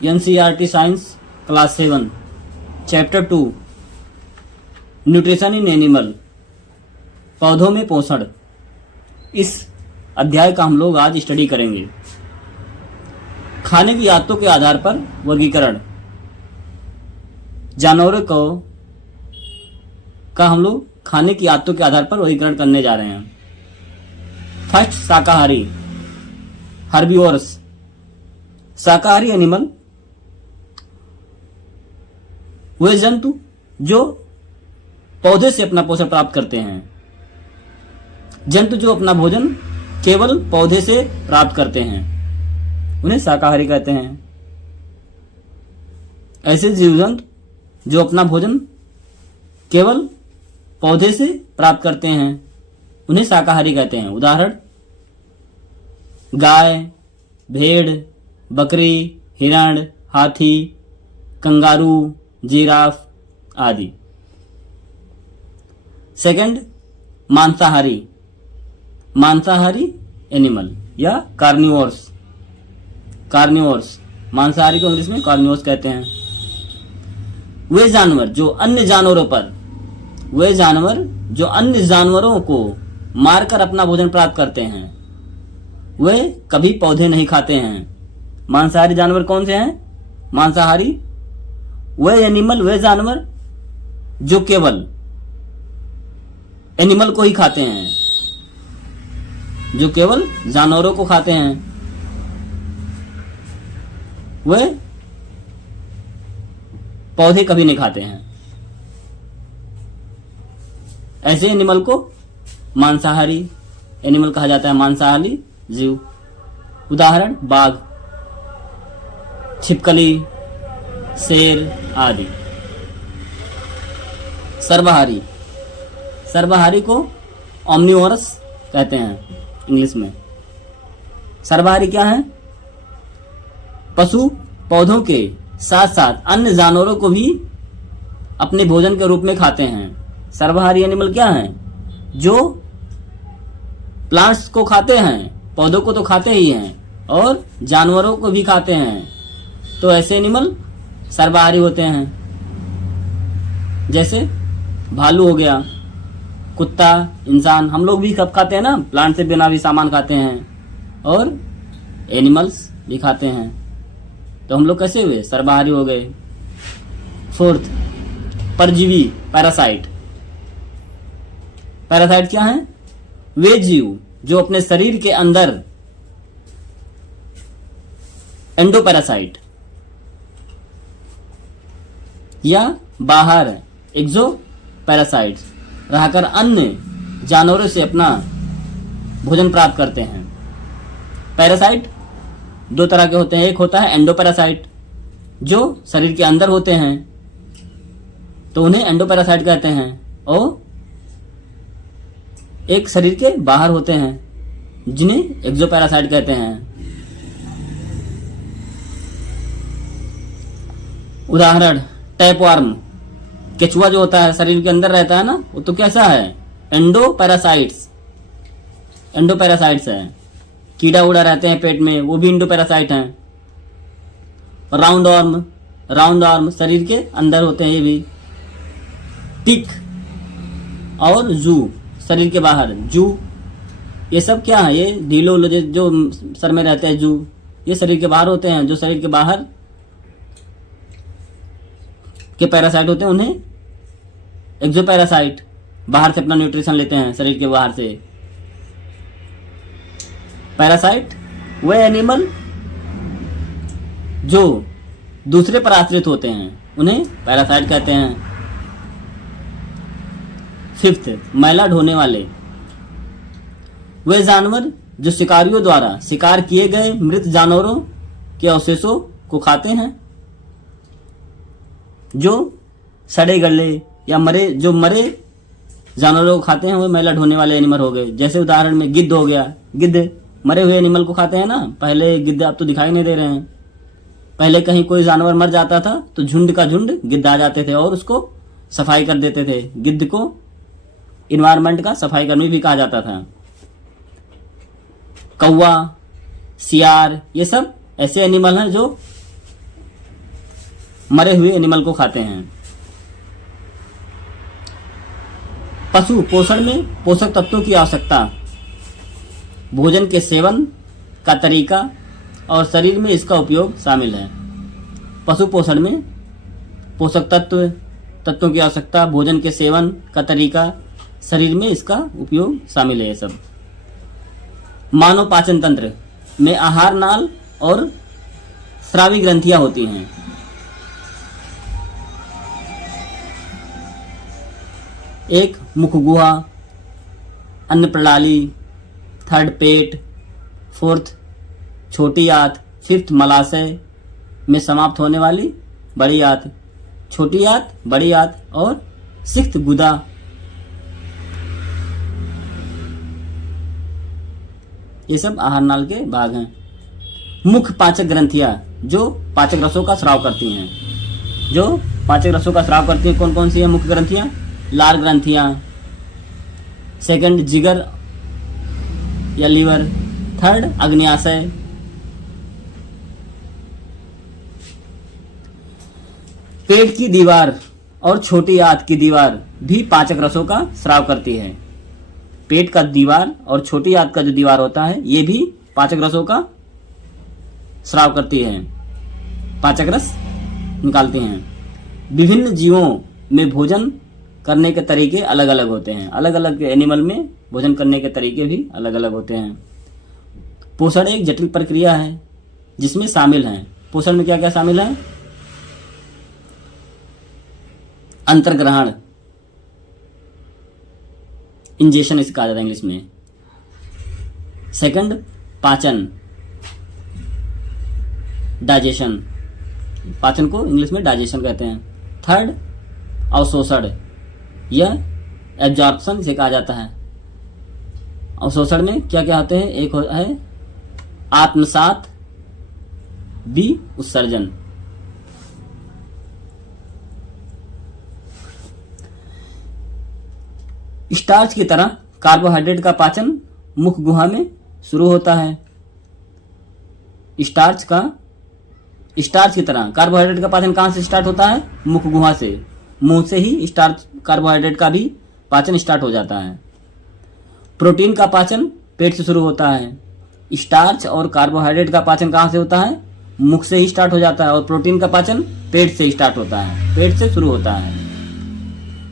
NCERT science class 7 chapter 2 nutrition in animal, पौधों में पोषण। इस अध्याय का हम लोग आज स्टडी करेंगे। खाने की आदतों के आधार पर वर्गीकरण। जानवरों का हम लोग खाने की आदतों के आधार पर वर्गीकरण करने जा रहे हैं। फर्स्ट, शाकाहारी हर्बीवोरस। शाकाहारी एनिमल वे जंतु जो पौधे से अपना पोषण प्राप्त करते हैं। जंतु जो अपना भोजन केवल पौधे से प्राप्त करते हैं उन्हें शाकाहारी कहते हैं। ऐसे जीव जंतु जो अपना भोजन केवल पौधे से प्राप्त करते हैं उन्हें शाकाहारी कहते हैं। उदाहरण, गाय, भेड़, बकरी, हिरण, हाथी, कंगारू, जिराफ आदि। सेकंड, मांसाहारी एनिमल या कार्निवोर्स। मांसाहारी को इंग्लिश में कार्निवोर्स कहते हैं। वे जानवर जो अन्य जानवरों को मारकर अपना भोजन प्राप्त करते हैं वे कभी पौधे नहीं खाते हैं। मांसाहारी जानवर कौन से हैं? मांसाहारी वे जानवर जो केवल एनिमल को ही खाते हैं, जो केवल जानवरों को खाते हैं, वे पौधे कभी नहीं खाते हैं। ऐसे एनिमल को मांसाहारी एनिमल कहा जाता है, मांसाहारी जीव। उदाहरण, बाघ, छिपकली, शेर आदि। सर्वाहारी को ओमनिवोरस कहते हैं इंग्लिश में। सर्वाहारी क्या है? पशु पौधों के साथ साथ अन्य जानवरों को भी अपने भोजन के रूप में खाते हैं। सर्वाहारी एनिमल क्या है? जो प्लांट्स को खाते हैं, पौधों को तो खाते ही हैं और जानवरों को भी खाते हैं, तो ऐसे एनिमल सर्वाहारी होते हैं। जैसे भालू हो गया, कुत्ता, इंसान, हम लोग भी कब खाते हैं ना, प्लांट से बना भी सामान खाते हैं और एनिमल्स भी खाते हैं, तो हम लोग कैसे हुए? सर्वाहारी हो गए। फोर्थ, परजीवी पैरासाइट क्या है? वे जीव जो अपने शरीर के अंदर एंडोपैरासाइट या बाहर एक्सोपैरासाइट्स रहकर अन्य जानवरों से अपना भोजन प्राप्त करते हैं। पैरासाइट दो तरह के होते हैं। एक होता है एंडोपैरासाइट जो शरीर के अंदर होते हैं, तो उन्हें एंडोपैरासाइट कहते हैं, और एक शरीर के बाहर होते हैं जिन्हें एक्सोपैरासाइट कहते हैं। उदाहरण, टैपवार्म, केचुआ जो होता है शरीर के अंदर रहता है ना, वो तो कैसा है? एंडोपैरासाइट्स है। कीड़ा उड़ा रहते हैं पेट में, वो भी एंडोपैरासाइट हैं। राउंड आर्म शरीर के अंदर होते हैं, ये भी। टिक और जू शरीर के बाहर, जू, ये सब क्या है? ये ढीलो जो सर में रहते हैं, जू, ये शरीर के बाहर होते हैं। जो शरीर के बाहर के पैरासाइट होते हैं उन्हें एक्सोपैरासाइट, बाहर से अपना न्यूट्रिशन लेते हैं शरीर के बाहर से। पैरासाइट वे एनिमल जो दूसरे पर आश्रित होते हैं उन्हें पैरासाइट कहते हैं। फिफ्थ, मैला ढोने वाले, वे जानवर जो शिकारियों द्वारा शिकार किए गए मृत जानवरों के अवशेषों को खाते हैं। जो सड़े गले या मरे जानवरों को खाते हैं वो मैला ढोने वाले एनिमल हो गए। जैसे उदाहरण में गिद्ध हो गया। गिद्ध मरे हुए एनिमल को खाते हैं ना। पहले गिद्ध अब तो दिखाई नहीं दे रहे हैं। पहले कहीं कोई जानवर मर जाता था तो झुंड का झुंड गिद्ध आ जाते थे और उसको सफाई कर देते थे। गिद्ध को इन्वायरमेंट का सफाई कर्मी भी कहा जाता था। कौवा, सियार, ये सब ऐसे एनिमल हैं जो मरे हुए एनिमल को खाते हैं। पशु पोषण में पोषक तत्वों की आवश्यकता, भोजन के सेवन का तरीका और शरीर में इसका उपयोग शामिल है। पशु पोषण में पोषक तत्वों की आवश्यकता, भोजन के सेवन का तरीका, शरीर में इसका उपयोग शामिल है। ये सब मानव पाचन तंत्र में आहार नाल और स्रावी ग्रंथियां होती हैं। एक मुख गुहा, अन्न प्रणाली, थर्ड पेट, फोर्थ छोटी आंत, फिफ्थ मलाशय में समाप्त होने वाली बड़ी आंत, छोटी आंत, बड़ी आंत और सिक्स्थ गुदा। ये सब आहार नाल के भाग हैं। मुख्य पाचक ग्रंथियां जो पाचक रसों का स्राव करती हैं, जो पाचक रसों का स्राव करती हैं कौन कौन सी है मुख्य ग्रंथियां? लार ग्रंथियां, सेकंड जिगर या लीवर, थर्ड अग्न्याशय। पेट की दीवार और छोटी आंत की दीवार भी पाचक रसों का स्राव करती है। पेट का दीवार और छोटी आंत का जो दीवार होता है ये भी पाचक रसों का स्राव करती है, पाचक रस निकालती हैं। विभिन्न जीवों में भोजन करने के तरीके अलग अलग होते हैं। अलग अलग एनिमल में भोजन करने के तरीके भी अलग अलग होते हैं। पोषण एक जटिल प्रक्रिया है जिसमें शामिल है, पोषण में क्या क्या शामिल है? अंतर्ग्रहण, इंजेक्शन इसे कहा जाता है इंग्लिश में। सेकंड पाचन, डाइजेशन, पाचन को इंग्लिश में डाइजेशन कहते हैं। थर्ड अवशोषण, यह एब्जॉर्प्शन से कहा जाता है। अवशोषण में क्या क्या होते हैं? एक है आत्मसात, बी उत्सर्जन। स्टार्च की तरह कार्बोहाइड्रेट का पाचन मुख गुहा में शुरू होता है। स्टार्च की तरह कार्बोहाइड्रेट का पाचन कहां से स्टार्ट होता है? मुख गुहा से। मुंह से ही स्टार्च कार्बोहाइड्रेट का भी पाचन स्टार्ट हो जाता है। प्रोटीन का पाचन पेट से शुरू होता है। स्टार्च और कार्बोहाइड्रेट का पाचन कहां से होता है? मुख से ही स्टार्ट हो जाता है। और प्रोटीन का पाचन पेट से स्टार्ट होता है, पेट से शुरू होता है।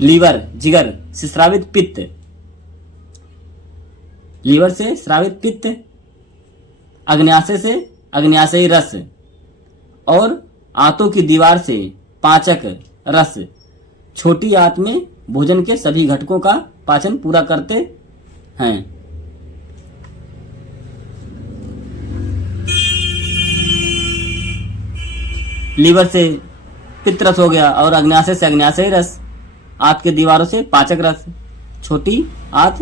लीवर, जिगर से स्रावित पित्त, लीवर से स्रावित पित्त, अग्न्याशय से अग्न्याशयी रस और आंतों की दीवार से पाचक रस छोटी आंत में भोजन के सभी घटकों का पाचन पूरा करते हैं। लीवर से पित्त रस हो गया और अग्न्याशय से अग्न्याशयी रस, आंत के दीवारों से पाचक रस, छोटी आंत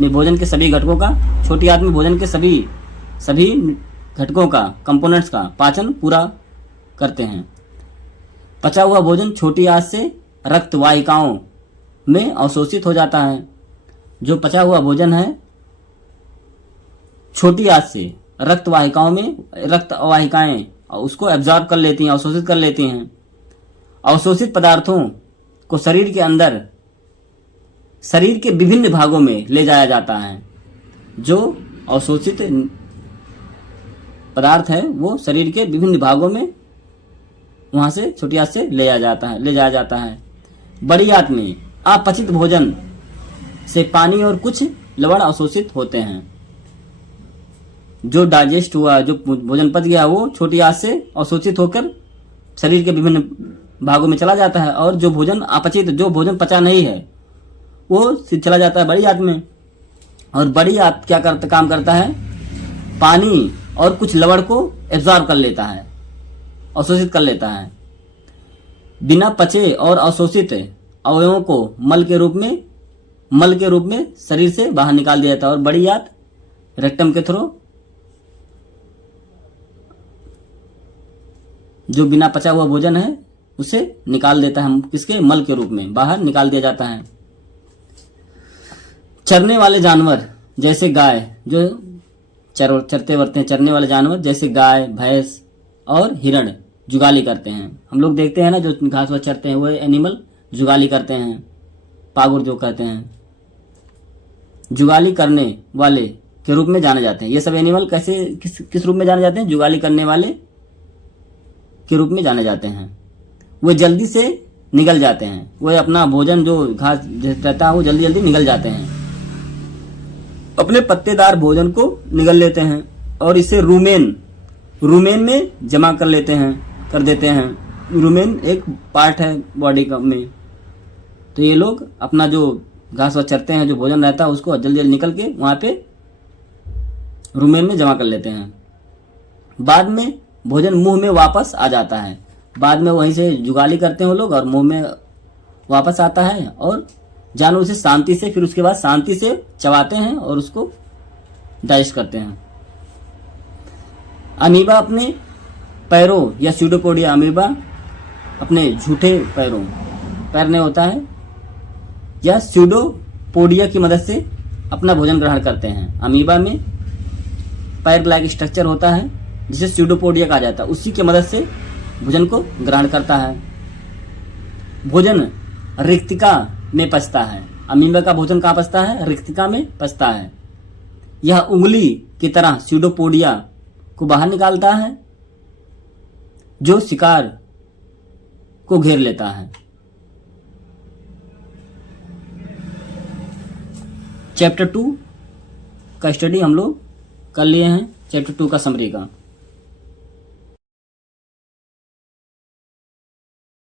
में भोजन के सभी घटकों का, छोटी आंत में भोजन के सभी घटकों का, कंपोनेंट्स का पाचन पूरा करते हैं। पचा हुआ भोजन छोटी आंत से रक्त वाहिकाओं में अवशोषित हो जाता है। जो पचा हुआ भोजन है छोटी आंत से रक्त वाहिकाओं में, रक्त वाहिकाएं उसको एब्जॉर्ब कर लेती हैं, अवशोषित कर लेती हैं। अवशोषित पदार्थों को शरीर के अंदर, शरीर के विभिन्न भागों में ले जाया जाता है। जो अवशोषित पदार्थ है वो शरीर के विभिन्न भागों में वहां से छोटी आंत से ले जाया जाता है। बड़ी आंत में अपचित भोजन से पानी और कुछ लवण अवशोषित होते हैं। जो डाइजेस्ट हुआ, जो भोजन पच गया, वो छोटी आंत से अवशोषित होकर शरीर के विभिन्न भागों में चला जाता है। और जो भोजन अपचित, जो भोजन पचा नहीं है, वो चला जाता है बड़ी आंत में। और बड़ी आंत क्या काम करता है? पानी और कुछ लवण को एब्जॉर्ब कर लेता है, अवशोषित कर लेता है। बिना पचे और अवशोषित अवयवों को मल के रूप में शरीर से बाहर निकाल दिया जाता है। और बड़ी आंत रेक्टम के थ्रू जो बिना पचा हुआ भोजन है उसे निकाल देता है, किसके? मल के रूप में बाहर निकाल दिया जाता है। चरने वाले जानवर जैसे गाय, जो चरते वर्ते हैं, चरने वाले जानवर जैसे गाय, भैंस और हिरण, जुगाली करते हैं। हम लोग देखते हैं ना जो घास वास चरते हैं वो एनिमल जुगाली करते हैं, पागुर जो कहते हैं, जुगाली करने वाले के रूप में जाने जाते हैं। ये सब एनिमल कैसे किस रूप में जाने जाते हैं? जुगाली करने वाले के रूप में जाने जाते हैं। वो जल्दी से निगल जाते हैं, वो अपना भोजन जो घास रहता है वो जल्दी जल्दी निगल जाते हैं, अपने पत्तेदार भोजन को निगल लेते हैं और इसे रूमेन में जमा कर देते हैं। रूमेन एक पार्ट है बॉडी का में। तो ये लोग अपना जो घास वास चरते हैं, जो भोजन रहता है उसको जल्दी जल्दी निकल के वहां पे रूमेन में जमा कर लेते हैं। बाद में भोजन मुंह में वापस आ जाता है। बाद में वहीं से जुगाली करते हैं वो लोग और मुंह में वापस आता है और जानवर उसे शांति से फिर उसके बाद शांति से चबाते हैं और उसको डाइजेस्ट करते हैं। अमीबा अपने पैरों या स्यूडोपोडिया अमीबा अपने झूठे पैर नहीं होता है या स्यूडोपोडिया की मदद से अपना भोजन ग्रहण करते हैं। अमीबा में पैर लाइक स्ट्रक्चर होता है जिसे स्यूडोपोडिया कहा जाता है, उसी की मदद से भोजन को ग्रहण करता है। भोजन रिक्तिका में पचता है। अमीबा का भोजन कहाँ पचता है? रिक्तिका में पचता है। यह उंगली की तरह स्यूडोपोडिया को बाहर निकालता है जो शिकार को घेर लेता है। चैप्टर 2 का स्टडी हम लोग कर लिए हैं, चैप्टर 2 का समरी का।